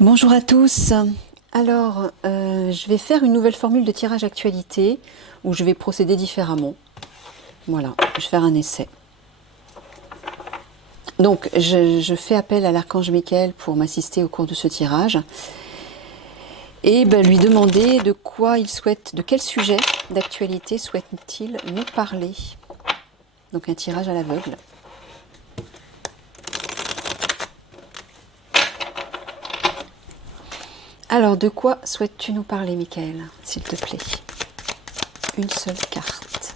Bonjour à tous. Alors, je vais faire une nouvelle formule de tirage actualité où je vais procéder différemment. Voilà, je vais faire un essai. Donc, je fais appel à l'archange Michael pour m'assister au cours de ce tirage et lui demander de quoi il souhaite, de quel sujet d'actualité souhaite-t-il nous parler. Donc, un tirage à l'aveugle. Alors, de quoi souhaites-tu nous parler, Michael, s'il te plaît? Une seule carte.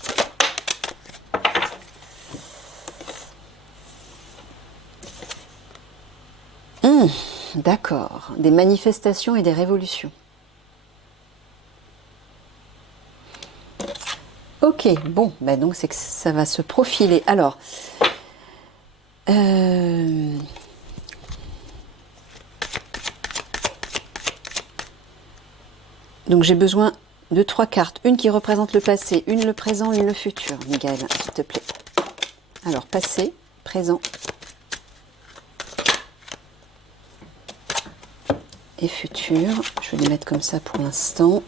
D'accord. Des manifestations et des révolutions. Ok, bon, donc c'est que ça va se profiler. Alors, donc j'ai besoin de 3 cartes. Une qui représente le passé, une le présent, une le futur. Miguel, s'il te plaît. Alors, passé, présent et futur. Je vais les mettre comme ça pour l'instant.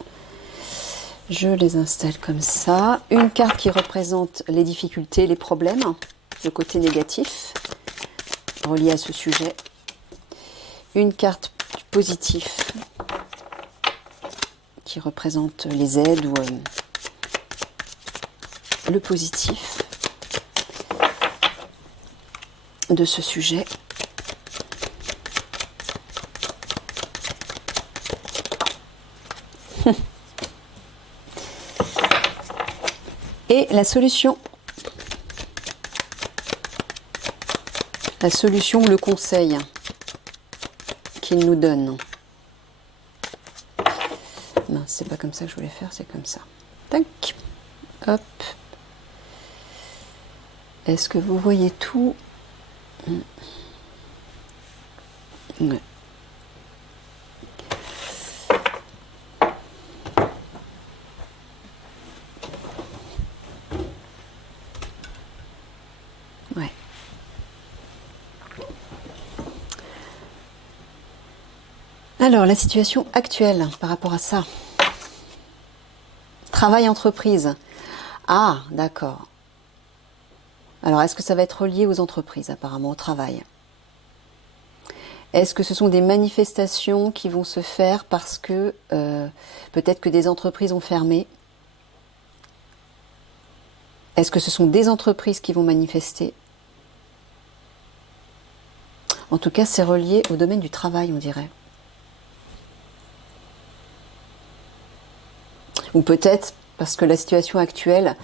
Je les installe comme ça. Une carte qui représente les difficultés, les problèmes, le côté négatif relié à ce sujet. Une carte positive qui représente les aides ou le positif de ce sujet. Et la solution. La solution ou le conseil qu'il nous donne. Non, c'est pas comme ça que je voulais faire, c'est comme ça. Tac. Hop. Est-ce que vous voyez tout? Ouais. Ouais. Alors, la situation actuelle par rapport à ça. Travail entreprise. Ah, d'accord. Alors, est-ce que ça va être relié aux entreprises, apparemment, au travail? Est-ce que ce sont des manifestations qui vont se faire parce que peut-être que des entreprises ont fermé? Est-ce que ce sont des entreprises qui vont manifester? En tout cas, c'est relié au domaine du travail, on dirait. Ou peut-être parce que la situation actuelle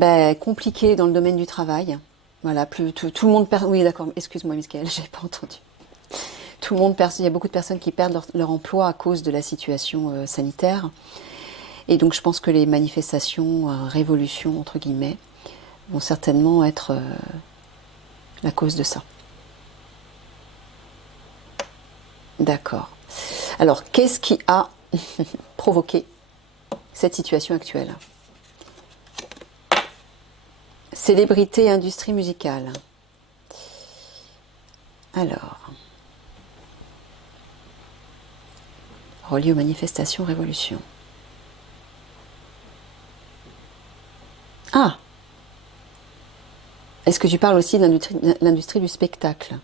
est compliquée dans le domaine du travail. Voilà, tout le monde perd. Oui, d'accord, excuse-moi, Michael, j'ai pas entendu. Tout le monde perd. Il y a beaucoup de personnes qui perdent leur emploi à cause de la situation sanitaire. Et donc, je pense que les manifestations, révolutions, entre guillemets, vont certainement être la cause de ça. D'accord. Alors, qu'est-ce qui a provoqué cette situation actuelle? Célébrité et industrie musicale. Alors, relié aux manifestations, révolution. Ah! Est-ce que tu parles aussi de l'industrie du spectacle?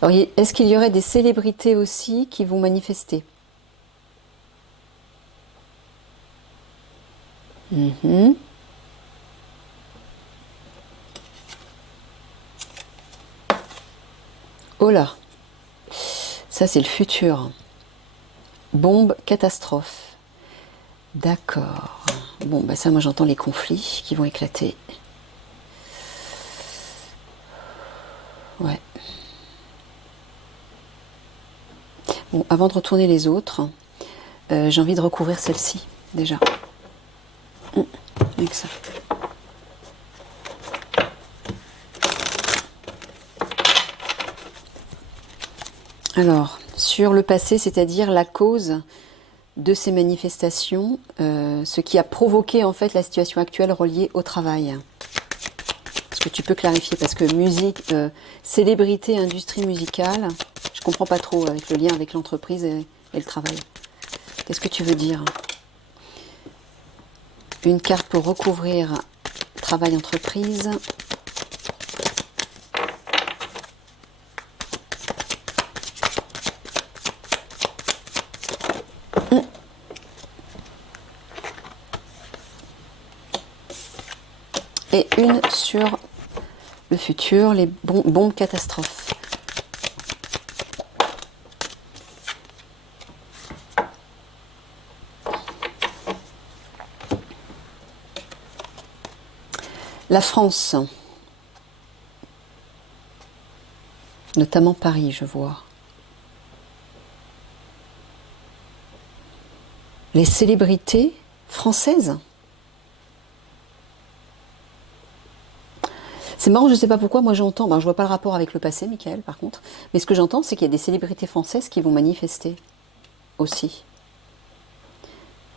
Alors, est-ce qu'il y aurait des célébrités aussi qui vont manifester? Oh là! Ça, c'est le futur. Bombe, catastrophe. D'accord. Bon, ça, moi, j'entends les conflits qui vont éclater. Ouais. Bon, avant de retourner les autres, j'ai envie de recouvrir celle-ci, déjà. Avec ça. Alors, sur le passé, c'est-à-dire la cause de ces manifestations, ce qui a provoqué en fait la situation actuelle reliée au travail. Est-ce que tu peux clarifier? Parce que musique, célébrité, industrie musicale, je comprends pas trop avec le lien avec l'entreprise et le travail. Qu'est-ce que tu veux dire? Une carte pour recouvrir travail entreprise. Et une sur le futur, les bombes catastrophes. La France, notamment Paris, je vois. Les célébrités françaises. C'est marrant, je ne sais pas pourquoi, moi j'entends, ben, je vois pas le rapport avec le passé, Michael, par contre, mais ce que j'entends, c'est qu'il y a des célébrités françaises qui vont manifester aussi.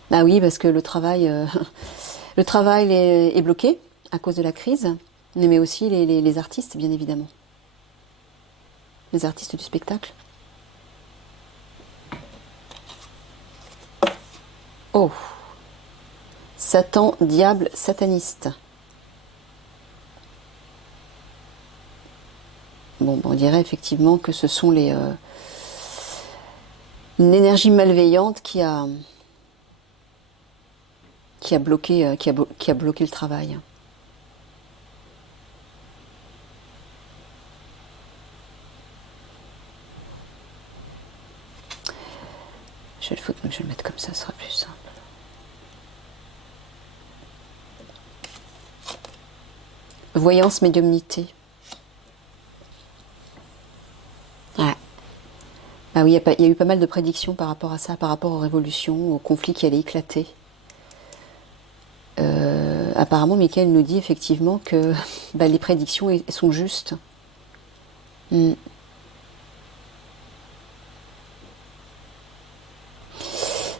Bah oui, parce que le travail est bloqué à cause de la crise, mais aussi les artistes, bien évidemment. Les artistes du spectacle. Oh! Satan, diable, sataniste. Bon, on dirait effectivement que ce sont une énergie malveillante qui a bloqué le travail. Je vais le mettre comme ça sera plus simple. Voyance, médiumnité. Ouais. Ah oui, il y a eu pas mal de prédictions par rapport à ça, par rapport aux révolutions, aux conflits qui allaient éclater. Apparemment, Michael nous dit effectivement que bah, les prédictions sont justes. Mm.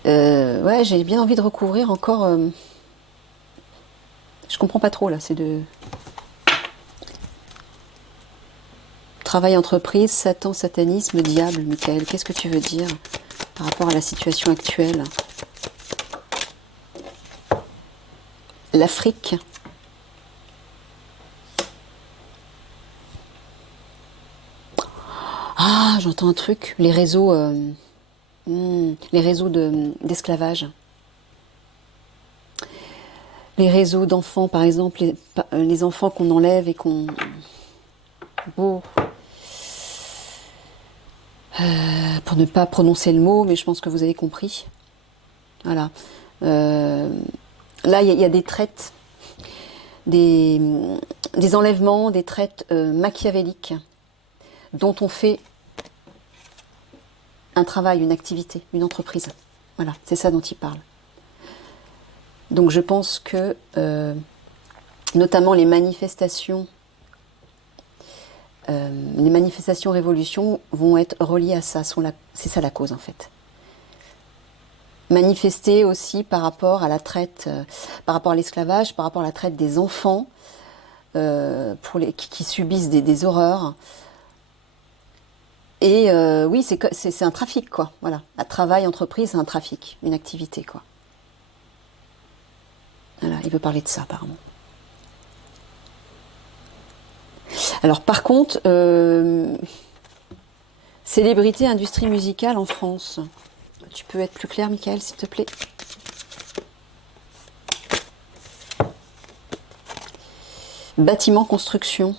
Ouais, j'ai bien envie de recouvrir encore. Je comprends pas trop là, c'est de travail entreprise, Satan, satanisme, diable, Michael. Qu'est-ce que tu veux dire par rapport à la situation actuelle? L'Afrique. Ah, j'entends un truc. Les réseaux d'esclavage. Les réseaux d'enfants, par exemple, les enfants qu'on enlève et qu'on... Bon. Pour ne pas prononcer le mot, mais je pense que vous avez compris. Voilà. Là, il y a des traites, des enlèvements, des traites machiavéliques dont on fait un travail, une activité, une entreprise. Voilà, c'est ça dont il parle. Donc je pense que, notamment les manifestations révolution vont être reliées à ça. C'est ça la cause en fait. Manifester aussi par rapport à la traite, par rapport à l'esclavage, par rapport à la traite des enfants qui subissent des horreurs. Et oui, c'est un trafic, quoi. Voilà. Un travail, entreprise, c'est un trafic, une activité, quoi. Voilà, il veut parler de ça, apparemment. Alors, par contre, célébrité, industrie musicale en France. Tu peux être plus clair, Michael, s'il te plaît? Bâtiment, construction.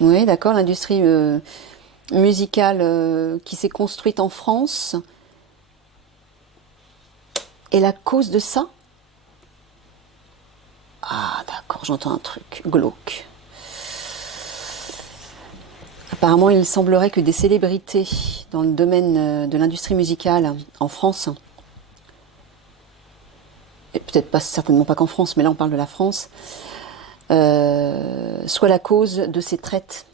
Oui, d'accord, l'industrie musicale qui s'est construite en France. Et la cause de ça? Ah, d'accord, j'entends un truc glauque. Apparemment, il semblerait que des célébrités dans le domaine de l'industrie musicale en France, et peut-être pas, certainement pas qu'en France, mais là on parle de la France, soit la cause de ces traites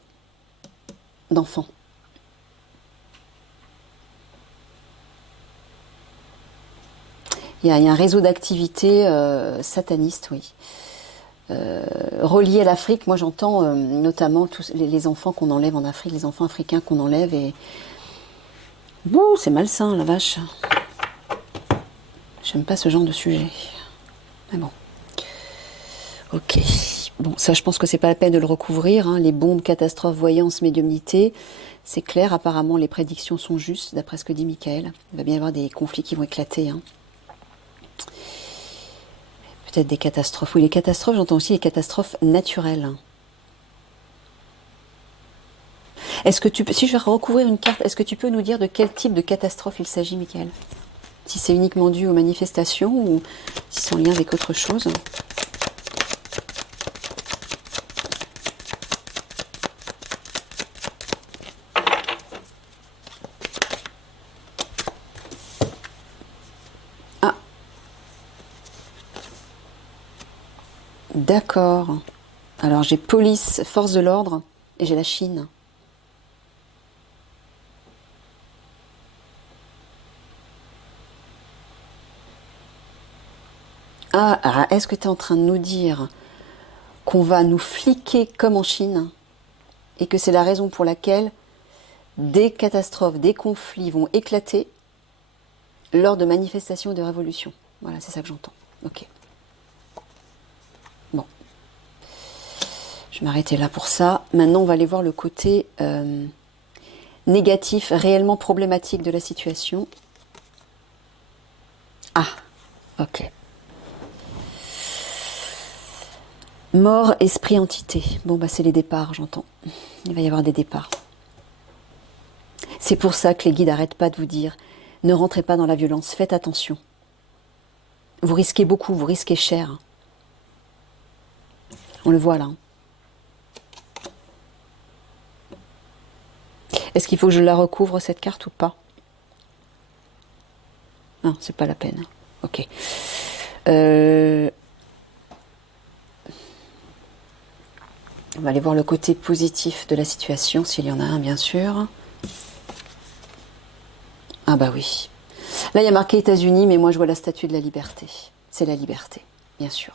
d'enfants. Il y a un réseau d'activités satanistes, oui. Relié à l'Afrique, moi j'entends notamment tous les enfants qu'on enlève en Afrique, les enfants africains qu'on enlève et... Bon, c'est malsain, la vache. J'aime pas ce genre de sujet. Mais bon. Ok. Bon, ça je pense que c'est pas la peine de le recouvrir, hein. Les bombes, catastrophes, voyance, médiumnité, c'est clair, apparemment les prédictions sont justes, d'après ce que dit Michael. Il va bien y avoir des conflits qui vont éclater, hein. Peut-être des catastrophes. Oui, les catastrophes, j'entends aussi les catastrophes naturelles. Est-ce que tu peux, si je vais recouvrir une carte, est-ce que tu peux nous dire de quel type de catastrophe il s'agit, Michael? Si c'est uniquement dû aux manifestations ou si c'est en lien avec autre chose? Ah, d'accord. Alors j'ai police, force de l'ordre et j'ai la Chine. Ah, est-ce que tu es en train de nous dire qu'on va nous fliquer comme en Chine et que c'est la raison pour laquelle des catastrophes, des conflits vont éclater lors de manifestations de révolution? Voilà, c'est ça que j'entends. Ok. Bon. Je vais m'arrêter là pour ça. Maintenant, on va aller voir le côté négatif, réellement problématique de la situation. Ah, ok. Mort, esprit, entité. Bon, bah c'est les départs, j'entends. Il va y avoir des départs. C'est pour ça que les guides n'arrêtent pas de vous dire, ne rentrez pas dans la violence, faites attention. Vous risquez beaucoup, vous risquez cher. On le voit là. Est-ce qu'il faut que je la recouvre cette carte ou pas? Non, c'est pas la peine. Ok. On va aller voir le côté positif de la situation, s'il y en a un, bien sûr. Ah bah oui. Là, il y a marqué États-Unis, mais moi, je vois la statue de la liberté. C'est la liberté, bien sûr.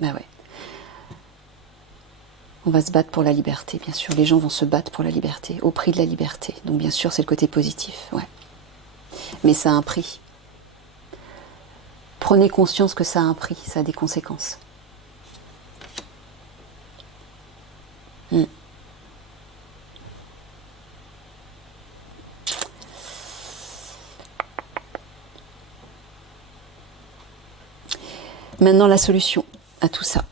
Bah ouais. On va se battre pour la liberté, bien sûr. Les gens vont se battre pour la liberté, au prix de la liberté. Donc, bien sûr, c'est le côté positif, ouais. Mais ça a un prix. Prenez conscience que ça a un prix, ça a des conséquences. Maintenant, la solution à tout ça.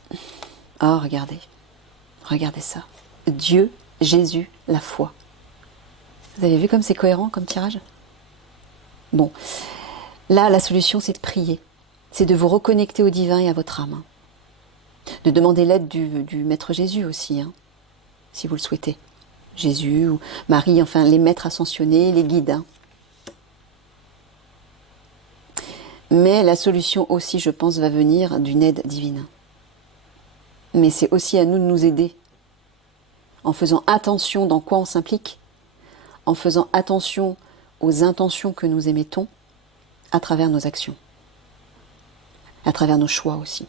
Oh, regardez. Regardez ça. Dieu, Jésus, la foi. Vous avez vu comme c'est cohérent comme tirage? Bon. Là, la solution, c'est de prier. C'est de vous reconnecter au divin et à votre âme. De demander l'aide du Maître Jésus aussi, hein, si vous le souhaitez. Jésus ou Marie, enfin les maîtres ascensionnés, les guides. Hein. Mais la solution aussi, je pense, va venir d'une aide divine. Mais c'est aussi à nous de nous aider, en faisant attention dans quoi on s'implique, en faisant attention aux intentions que nous émettons à travers nos actions, à travers nos choix aussi.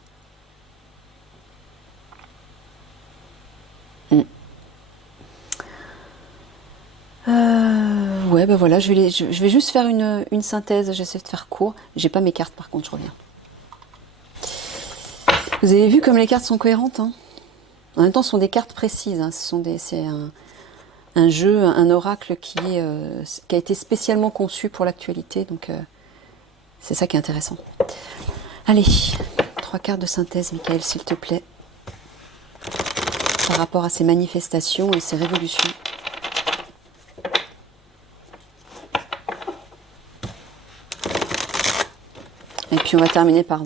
Ouais, ben voilà, je vais juste faire une synthèse, j'essaie de faire court. J'ai pas mes cartes par contre, je reviens. Vous avez vu comme les cartes sont cohérentes, hein. En même temps, ce sont des cartes précises, hein. C'est un jeu, un oracle qui a été spécialement conçu pour l'actualité, donc c'est ça qui est intéressant. Allez, 3 cartes de synthèse, Michael, s'il te plaît, par rapport à ces manifestations et ces révolutions. Et puis on va terminer par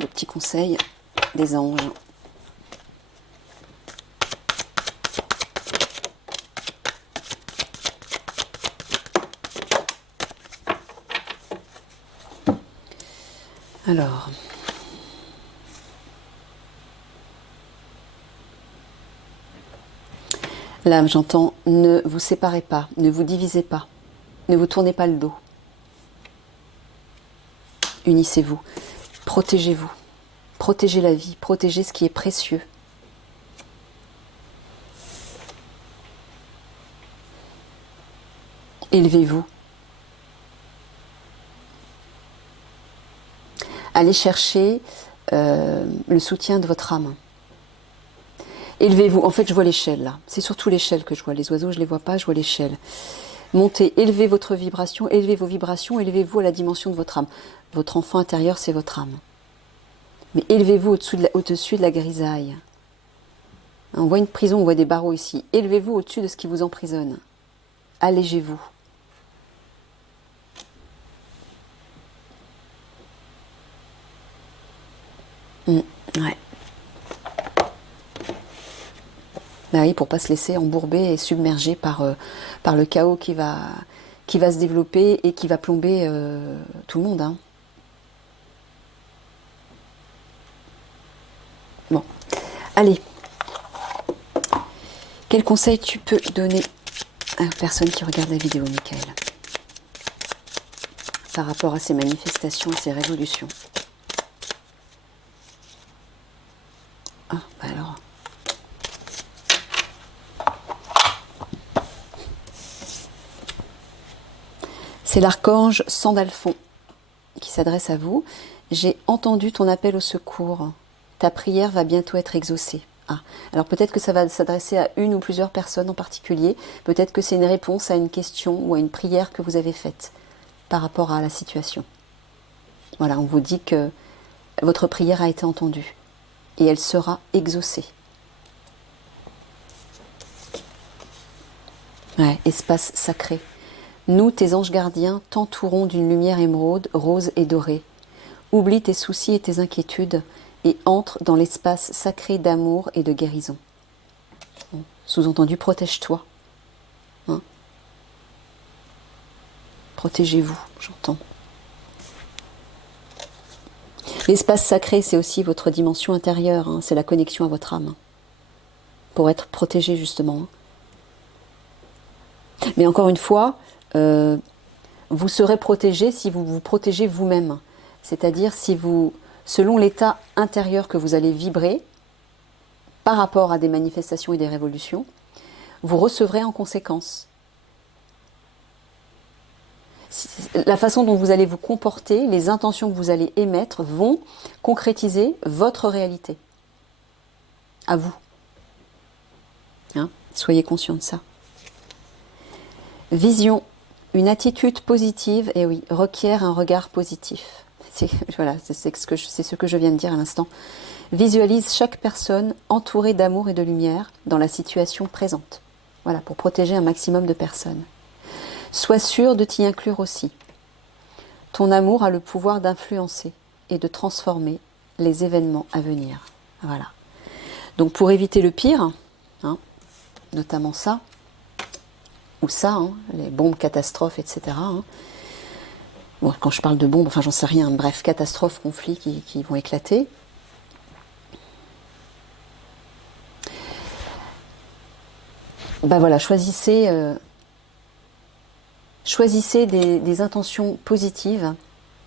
le petit conseil des anges. Alors, Là, j'entends, ne vous séparez pas, ne vous divisez pas, ne vous tournez pas le dos. Unissez-vous, protégez-vous, protégez la vie, protégez ce qui est précieux. Élevez-vous. Allez chercher le soutien de votre âme. Élevez-vous. En fait, je vois l'échelle là. C'est surtout l'échelle que je vois. Les oiseaux, je ne les vois pas, je vois l'échelle. Montez, élevez votre vibration, élevez vos vibrations, élevez-vous à la dimension de votre âme. Votre enfant intérieur, c'est votre âme. Mais élevez-vous au-dessus de la grisaille. On voit une prison, on voit des barreaux ici. Élevez-vous au-dessus de ce qui vous emprisonne. Allégez-vous. Ouais. Bah oui, pour pas se laisser embourber et submerger par le chaos qui va se développer et qui va plomber tout le monde. Hein. Bon, allez. Quel conseil tu peux donner à la personne qui regarde la vidéo, Michael, par rapport à ces manifestations, ces révolutions? Ah, bah alors... C'est l'archange Sandalphon qui s'adresse à vous. J'ai entendu ton appel au secours. Ta prière va bientôt être exaucée. Ah, alors peut-être que ça va s'adresser à une ou plusieurs personnes en particulier. Peut-être que c'est une réponse à une question ou à une prière que vous avez faite par rapport à la situation. Voilà, on vous dit que votre prière a été entendue et elle sera exaucée. Ouais, espace sacré. Nous, tes anges gardiens, t'entourons d'une lumière émeraude, rose et dorée. Oublie tes soucis et tes inquiétudes et entre dans l'espace sacré d'amour et de guérison. Bon, sous-entendu, protège-toi. Hein? Protégez-vous, j'entends. L'espace sacré, c'est aussi votre dimension intérieure, hein, c'est la connexion à votre âme. Pour être protégé, justement. Mais encore une fois, vous serez protégé si vous vous protégez vous-même. C'est-à-dire si vous, selon l'état intérieur que vous allez vibrer, par rapport à des manifestations et des révolutions, vous recevrez en conséquence. La façon dont vous allez vous comporter, les intentions que vous allez émettre vont concrétiser votre réalité. À vous. Hein? Soyez conscient de ça. Vision. Une attitude positive, et oui, requiert un regard positif. Voilà, c'est ce que je viens de dire à l'instant. Visualise chaque personne entourée d'amour et de lumière dans la situation présente. Voilà, pour protéger un maximum de personnes. Sois sûr de t'y inclure aussi. Ton amour a le pouvoir d'influencer et de transformer les événements à venir. Voilà. Donc pour éviter le pire, hein, notamment ça, ou ça, hein, les bombes, catastrophes, etc. Hein. Bon, quand je parle de bombes, enfin j'en sais rien, bref, catastrophes, conflits qui vont éclater. Ben voilà, choisissez des intentions positives.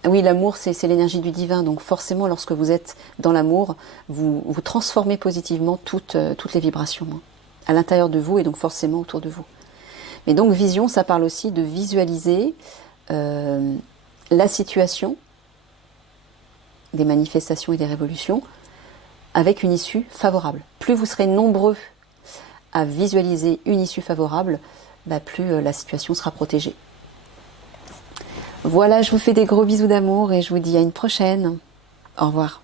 Oui, l'amour, c'est l'énergie du divin, donc forcément, lorsque vous êtes dans l'amour, vous transformez positivement toutes les vibrations, hein, à l'intérieur de vous et donc forcément autour de vous. Mais donc vision, ça parle aussi de visualiser la situation des manifestations et des révolutions avec une issue favorable. Plus vous serez nombreux à visualiser une issue favorable, bah plus la situation sera protégée. Voilà, je vous fais des gros bisous d'amour et je vous dis à une prochaine. Au revoir.